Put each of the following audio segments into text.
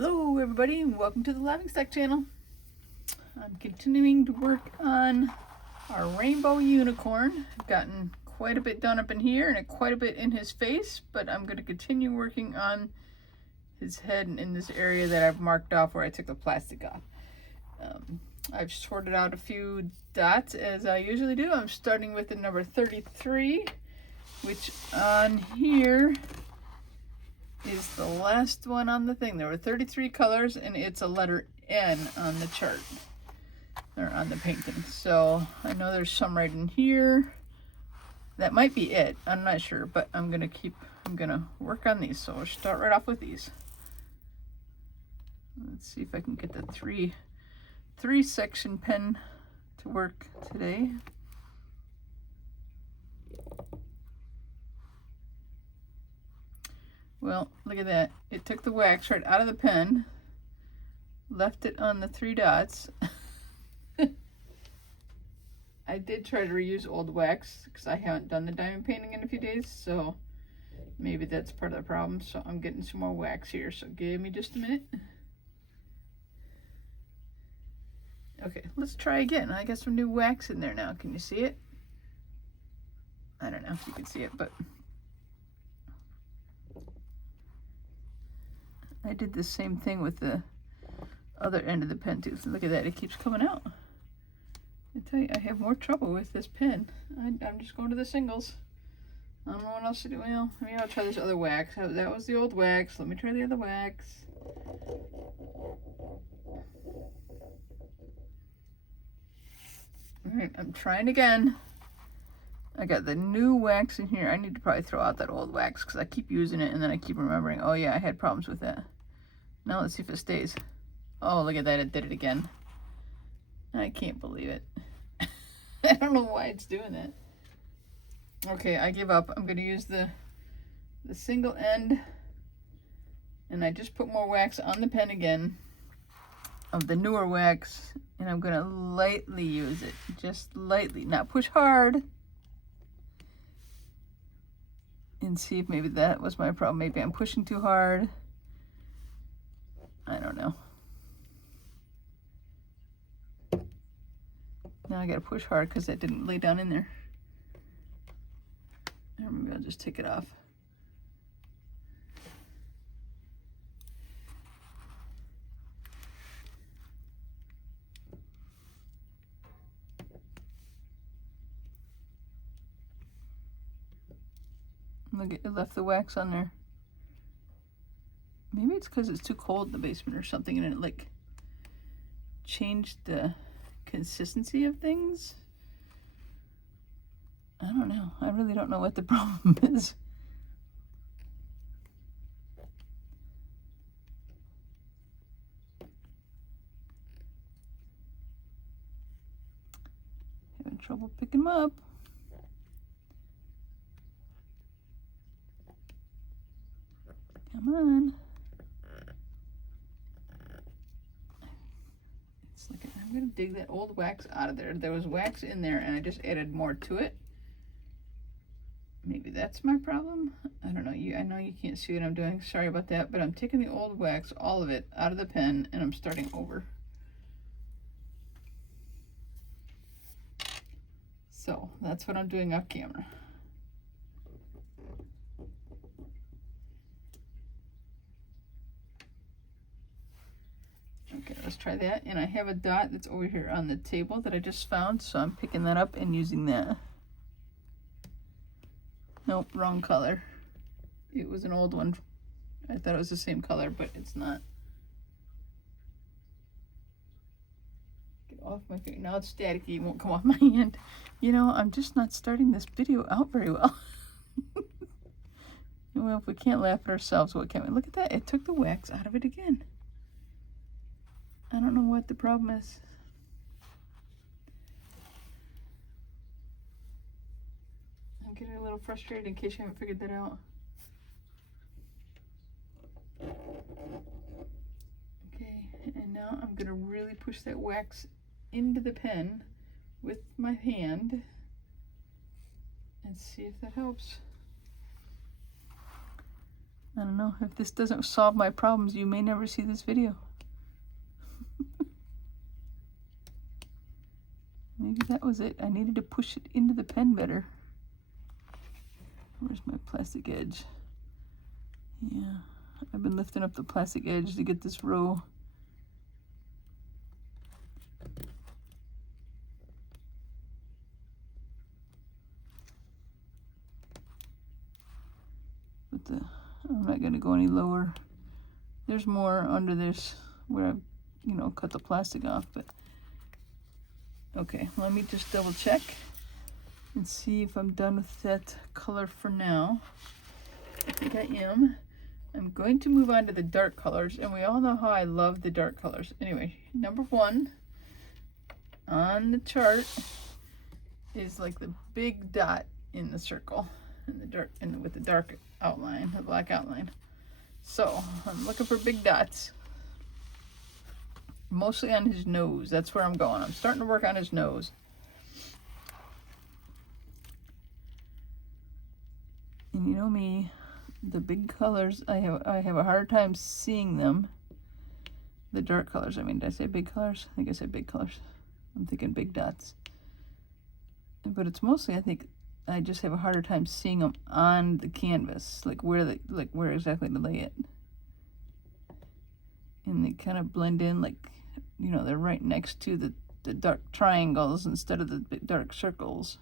Hello everybody and welcome to the Laughing Stack channel. I'm continuing to work on our rainbow unicorn. I've gotten quite a bit done up in here and quite a bit in his face, but I'm going to continue working on his head and in this area that I've marked off where I took the plastic off. I've sorted out a few dots as I usually do. I'm starting with the number 33, which on here is the last one on the thing. There were 33 colors and it's a letter N on the chart or on the painting. So I know there's some right in here. That might be it. I'm not sure, but I'm gonna work on these. So we'll start right off with these. Let's see if I can get the three section pen to work today. Well, look at that. It took the wax right out of the pen, left it on the 3 dots. I did try to reuse old wax because I haven't done the diamond painting in a few days, so maybe that's part of the problem. So I'm getting some more wax here, so give me just a minute. Okay, let's try again. I got some new wax in there now. Can you see it? I don't know if you can see it, but I did the same thing with the other end of the pen too. So look at that, it keeps coming out. I tell you, I have more trouble with this pen. I'm just going to the singles. I don't know what else to do. Well, maybe I'll try this other wax. That was the old wax. Let me try the other wax. Alright, I'm trying again. I got the new wax in here. I need to probably throw out that old wax because I keep using it and then I keep remembering, oh yeah, I had problems with that. Now let's see if it stays. Oh, look at that, it did it again. I can't believe it. I don't know why it's doing that. Okay, I give up. I'm gonna use the single end, and I just put more wax on the pen again of the newer wax, and I'm gonna lightly use it, just lightly, not push hard. And see if maybe that was my problem. Maybe I'm pushing too hard. I don't know. Now I gotta push hard because that didn't lay down in there. Or maybe I'll just take it off. Look, it left the wax on there. Maybe it's because it's too cold in the basement or something and it like changed the consistency of things. I don't know. I really don't know what the problem is. Having trouble picking them up. Come on. It's like I'm gonna dig that old wax out of there. There was wax in there and I just added more to it. Maybe that's my problem. I don't know. I know you can't see what I'm doing. Sorry about that, but I'm taking the old wax, all of it, out of the pen and I'm starting over. So that's what I'm doing off camera. Okay, let's try that. And I have a dot that's over here on the table that I just found, so I'm picking that up and using that. Nope, wrong color. It was an old one. I thought it was the same color, but it's not. Get off my finger. Now it's staticky, it won't come off my hand. You know, I'm just not starting this video out very well. Well, if we can't laugh at ourselves, what can we? Look at that, it took the wax out of it again. I don't know what the problem is. I'm getting a little frustrated in case you haven't figured that out. Okay, and now I'm gonna really push that wax into the pen with my hand and see if that helps. I don't know. If this doesn't solve my problems, you may never see this video. Maybe that was it. I needed to push it into the pen better. Where's my plastic edge? Yeah, I've been lifting up the plastic edge to get this row. But I'm not going to go any lower. There's more under this where I've, you know, cut the plastic off. But okay, let me just double check and see if I'm done with that color for now. I think I am. I'm going to move on to the dark colors, and we all know how I love the dark colors. Anyway, number 1 on the chart is like the big dot in the circle, in the dark, and with the dark outline, the black outline. So I'm looking for big dots, mostly on his nose. That's where I'm going. I'm starting to work on his nose. And you know me, the big colors, I have a hard time seeing them. The dark colors, I mean, did I say big colors? I think I said big colors. I'm thinking big dots. But it's mostly, I think, I just have a harder time seeing them on the canvas, like where exactly to lay it. And they kind of blend in, like, you know, they're right next to the dark triangles instead of the dark circles.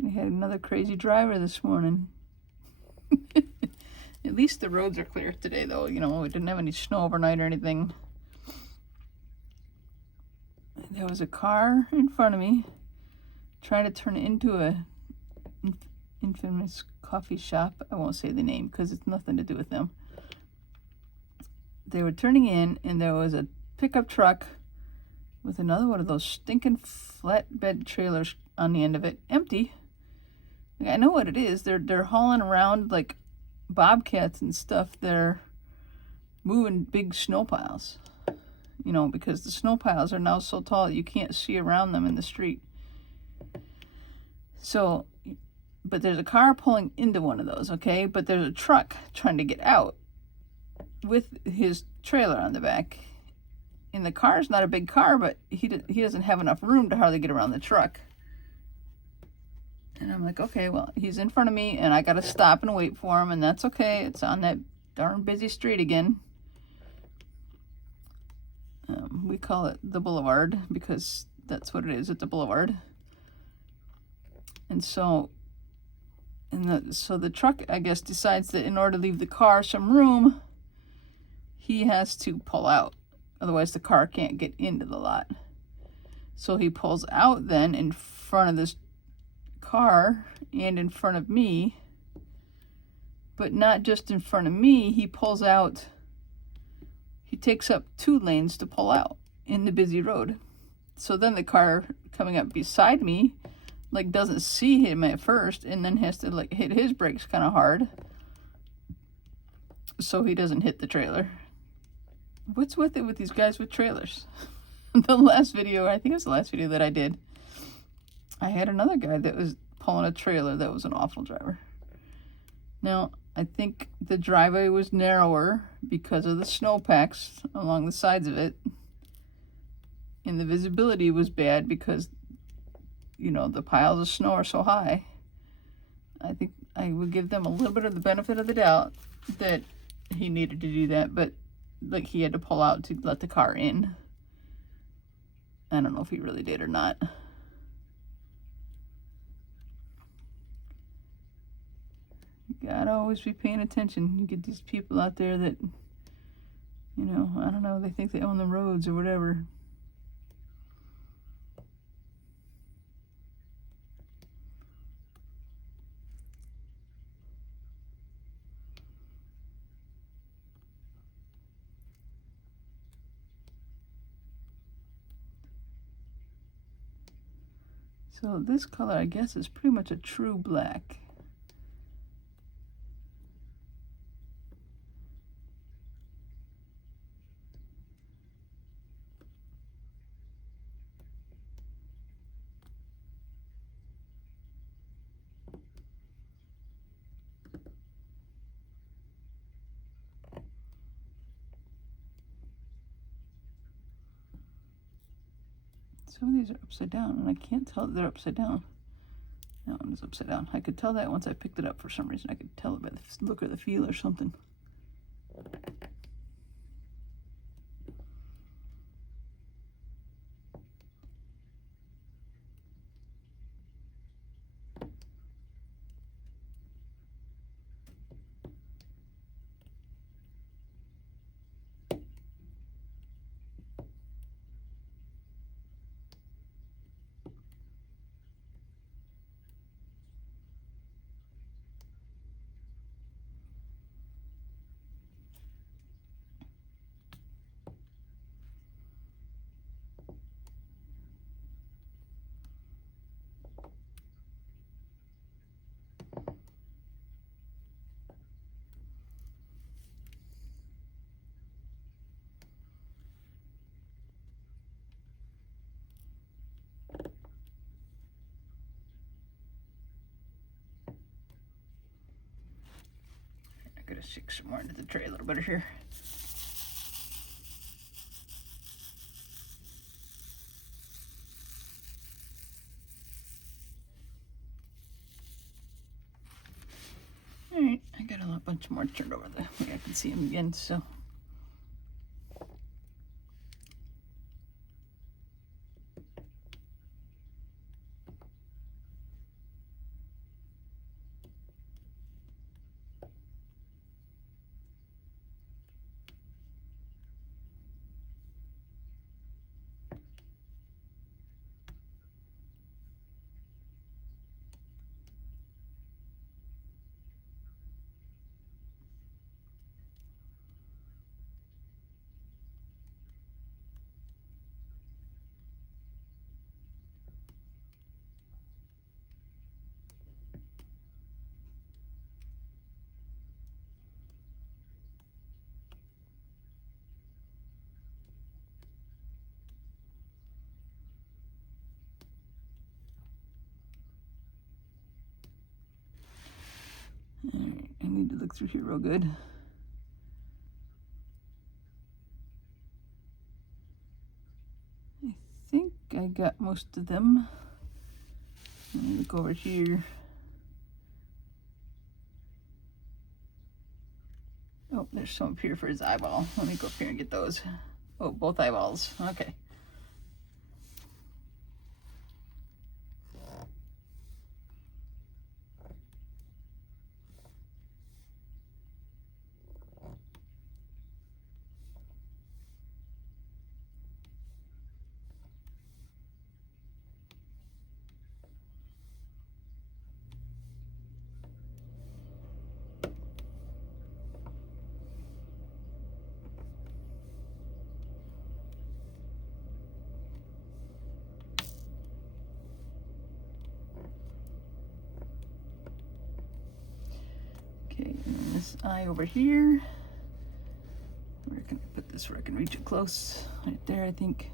I had another crazy driver this morning. At least the roads are clear today, though. You know, we didn't have any snow overnight or anything. There was a car in front of me trying to turn it into a infamous coffee shop. I won't say the name because it's nothing to do with them. They were turning in, and there was a pickup truck with another one of those stinking flatbed trailers on the end of it, empty. I know what it is. They're hauling around like bobcats and stuff. They're moving big snow piles, you know, because the snow piles are now so tall that you can't see around them in the street. So, but there's a car pulling into one of those, okay? But there's a truck trying to get out with his trailer on the back. And the car's not a big car, but he doesn't have enough room to hardly get around the truck. And I'm like, okay, well, he's in front of me, and I got to stop and wait for him, and that's okay. It's on that darn busy street again. We call it the boulevard because that's what it is. It's a boulevard. And so, the truck, I guess, decides that in order to leave the car some room, he has to pull out. Otherwise, the car can't get into the lot. So he pulls out then in front of this car and in front of me, but not just in front of me. He pulls out, he takes up 2 lanes to pull out in the busy road. So then the car coming up beside me like doesn't see him at first, and then has to like hit his brakes kind of hard so he doesn't hit the trailer. What's with it with these guys with trailers? The last video, I think it was the last video that I did, I had another guy that was pulling a trailer that was an awful driver. Now, I think the driveway was narrower because of the snowpacks along the sides of it. And the visibility was bad because, you know, the piles of snow are so high. I think I would give them a little bit of the benefit of the doubt that he needed to do that, but like he had to pull out to let the car in. I don't know if he really did or not. You gotta always be paying attention. You get these people out there that, you know, I don't know, they think they own the roads or whatever. So this color, I guess, is pretty much a true black. Some of these are upside down, and I can't tell that they're upside down. That one is upside down. I could tell that once I picked it up for some reason. I could tell it by the look or the feel or something. I gotta stick some more into the tray a little better here. Alright, I got a bunch more turned over the way I can see them again, so. Alright, I need to look through here real good. I think I got most of them. Let me look over here. Oh, there's some up here for his eyeball. Let me go up here and get those. Oh, both eyeballs. Okay. Okay, and this eye over here. Where can I put this where I can reach it close? Right there, I think.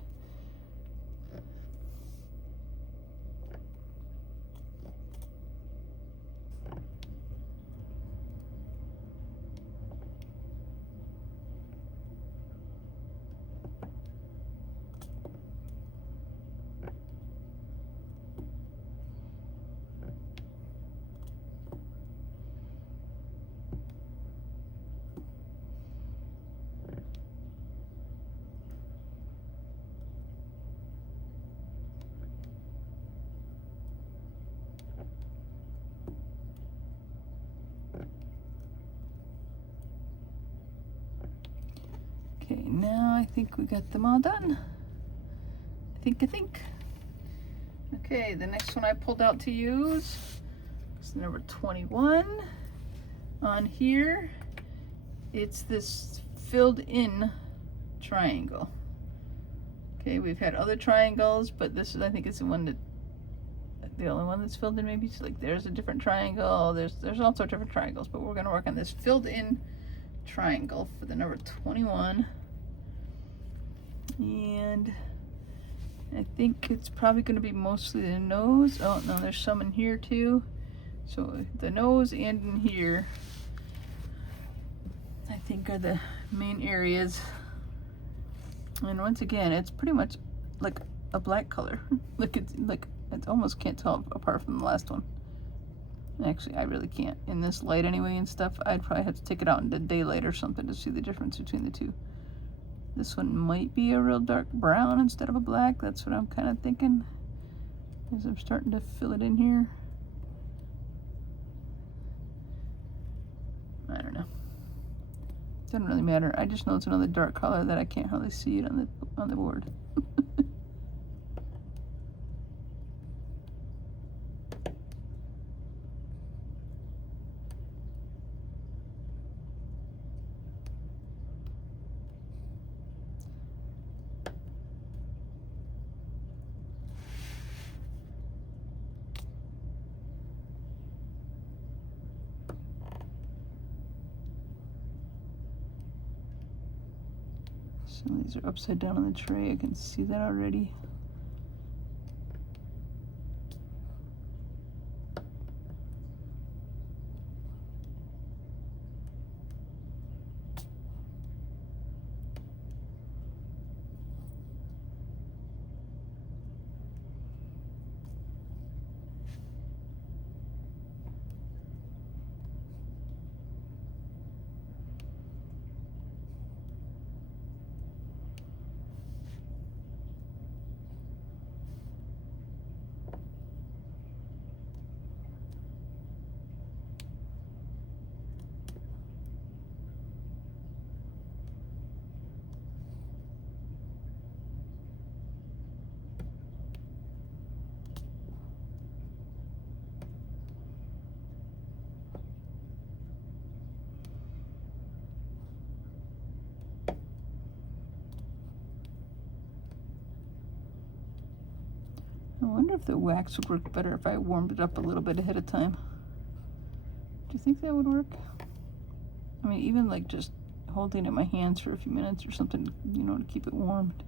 Okay, now I think we got them all done. I think. Okay, the next one I pulled out to use is number 21. On here, it's this filled in triangle. Okay, we've had other triangles, but this is, I think it's the one that the only one that's filled in. Maybe it's like there's a different triangle. There's all sorts of different triangles, but we're gonna work on this filled in triangle for the number 21. And I think it's probably gonna be mostly the nose. Oh no, there's some in here too. So the nose and in here, I think, are the main areas. And once again, it's pretty much like a black color. Like it's almost can't tell apart from the last one. Actually, I really can't in this light anyway and stuff. I'd probably have to take it out into daylight or something to see the difference between the two. This one might be a real dark brown instead of a black. That's what I'm kind of thinking as I'm starting to fill it in here. I don't know. Doesn't really matter. I just know it's another dark color that I can't hardly see it on the board. Some of these are upside down on the tray. I can see that already. I wonder if the wax would work better if I warmed it up a little bit ahead of time. Do you think that would work? I mean, even like just holding it in my hands for a few minutes or something, you know, to keep it warmed.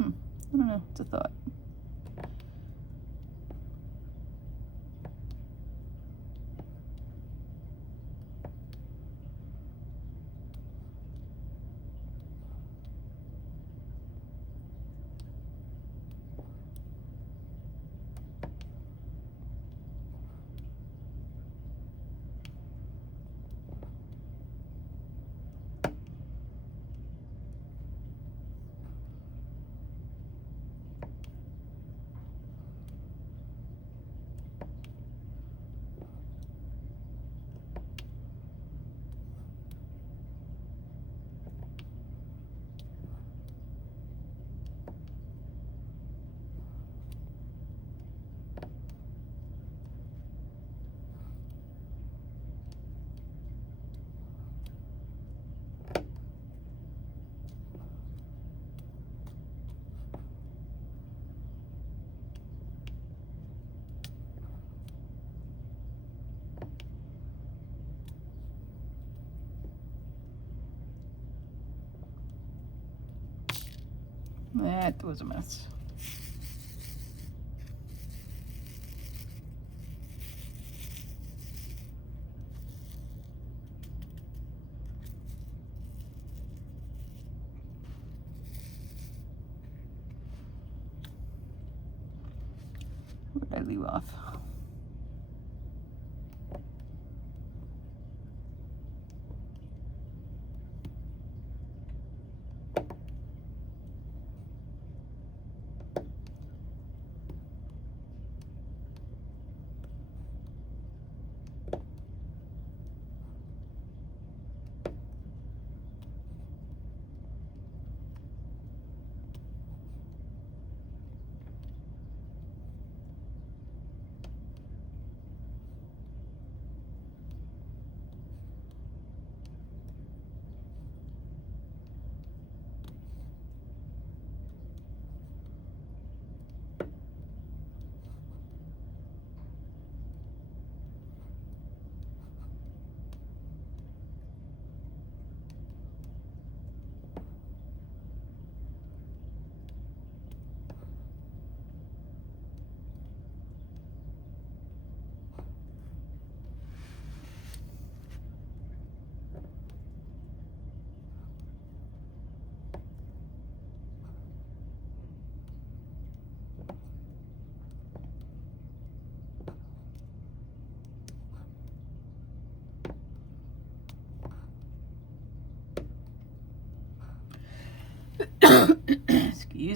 I don't know, it's a thought. That was a mess. Where did I leave off?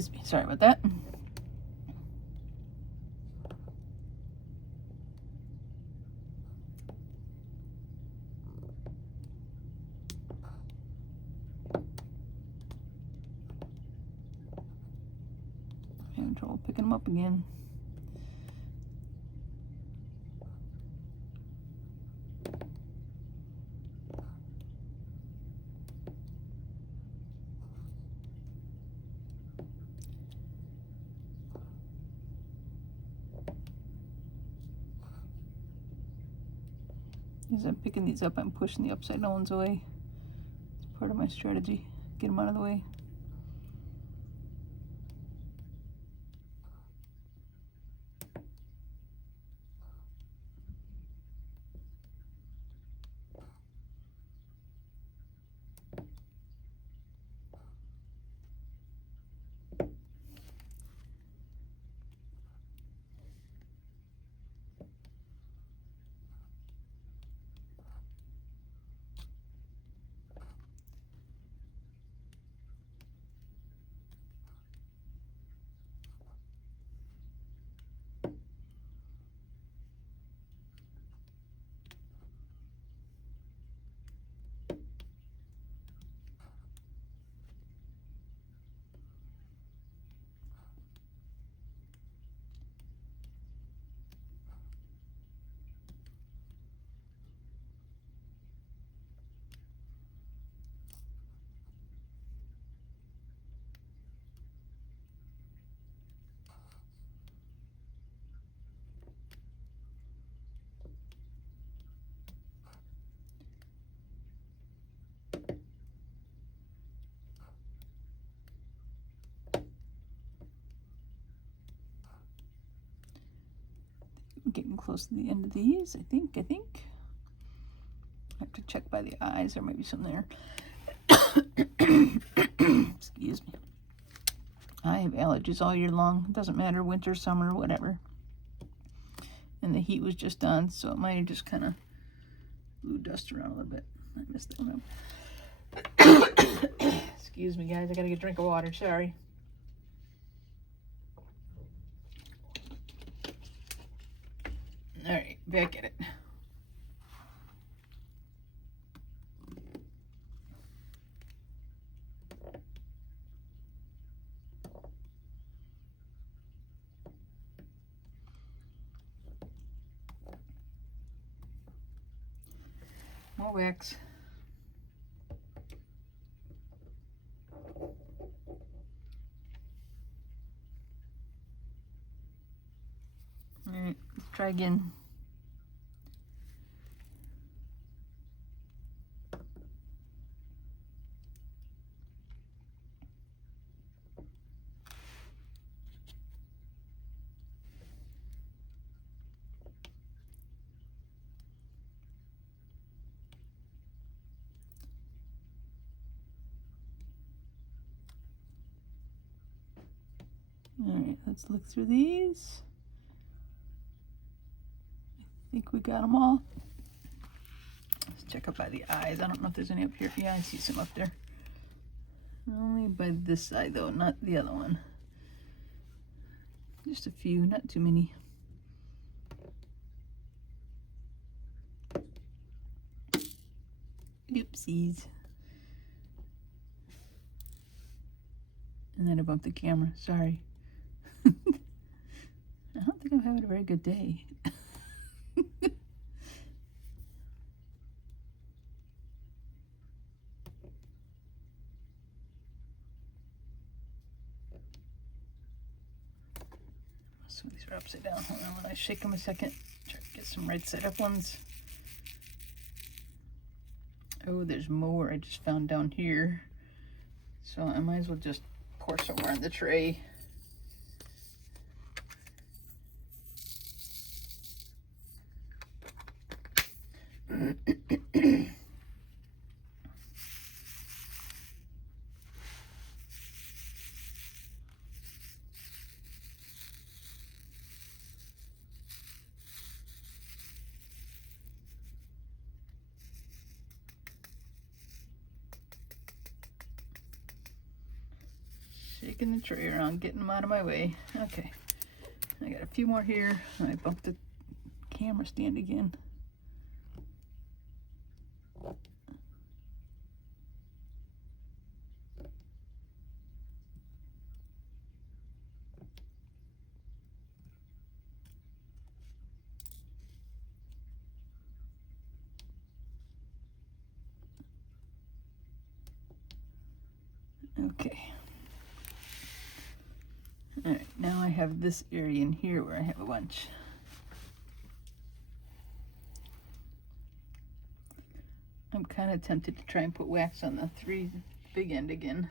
Excuse me, sorry about that. Having trouble picking them up again. As I'm picking these up, I'm pushing the upside down ones away. It's part of my strategy. Get them out of the way. Getting close to the end of these, I think. I have to check by the eyes. There might be some there. Excuse me. I have allergies all year long. It doesn't matter, winter, summer, whatever. And the heat was just on, so it might have just kind of blew dust around a little bit. I missed that one up. Excuse me, guys. I gotta get a drink of water. Sorry. All right, back at it. More wax. All right, let's try again. All right, let's look through these. I think we got them all. Let's check up by the eyes. I don't know if there's any up here. Yeah, I see some up there. Only by this side though, not the other one. Just a few, not too many. Oopsies. And then I bumped the camera, sorry. I don't think I'm having a very good day. So these are upside down. Hold on, when I shake them a second, try to get some right side up ones. Oh, there's more I just found down here. So I might as well just pour somewhere in the tray. kicking the tray around, getting them out of my way. Okay, I got a few more here. I bumped the camera stand again. Okay. All right, now I have this area in here where I have a bunch. I'm kind of tempted to try and put wax on the 3 big end again.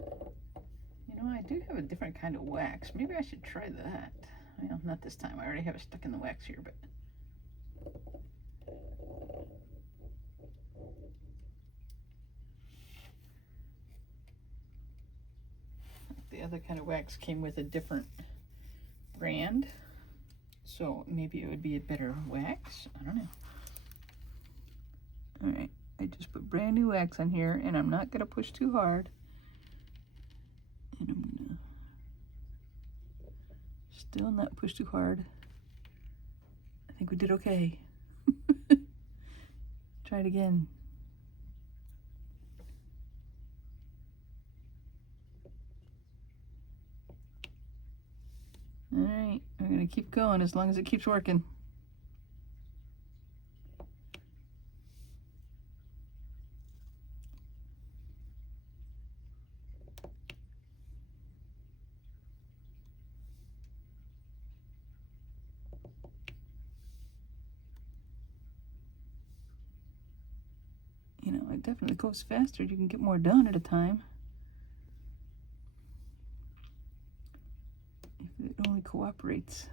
You know, I do have a different kind of wax. Maybe I should try that. Well, not this time. I already have it stuck in the wax here, but the other kind of wax came with a different brand, so maybe it would be a better wax. I don't know. All right, I just put brand new wax on here, and I'm not gonna push too hard. And I'm gonna still not push too hard. I think we did okay. Try it again. All right, we're gonna keep going as long as it keeps working. You know, it definitely goes faster. You can get more done at a time. If it only cooperates.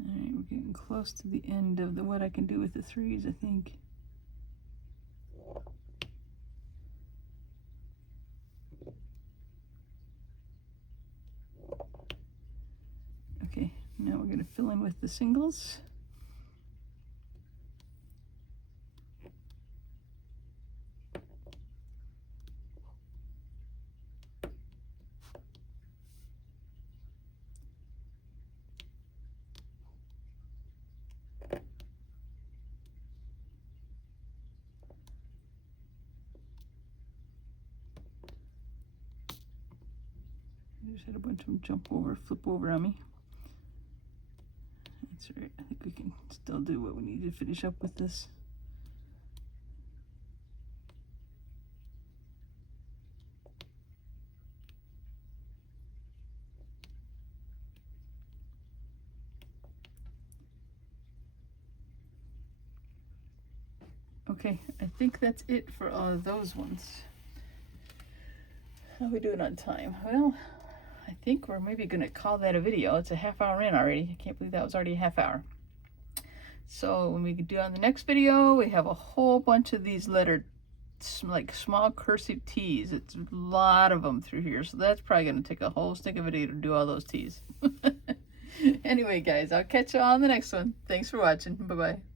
All right, we're getting close to the end of what I can do with the 3s, I think. Okay, now we're going to fill in with the singles. I just had a bunch of them flip over on me. That's right. I think we can still do what we need to finish up with this. Okay, I think that's it for all of those ones. How are we doing on time? Well, I think we're maybe going to call that a video. It's a half hour in already. I can't believe that was already a half hour. So when we do on the next video, we have a whole bunch of these lettered, like small cursive T's. It's a lot of them through here. So that's probably going to take a whole stick of video to do all those T's. Anyway, guys, I'll catch you on the next one. Thanks for watching. Bye-bye.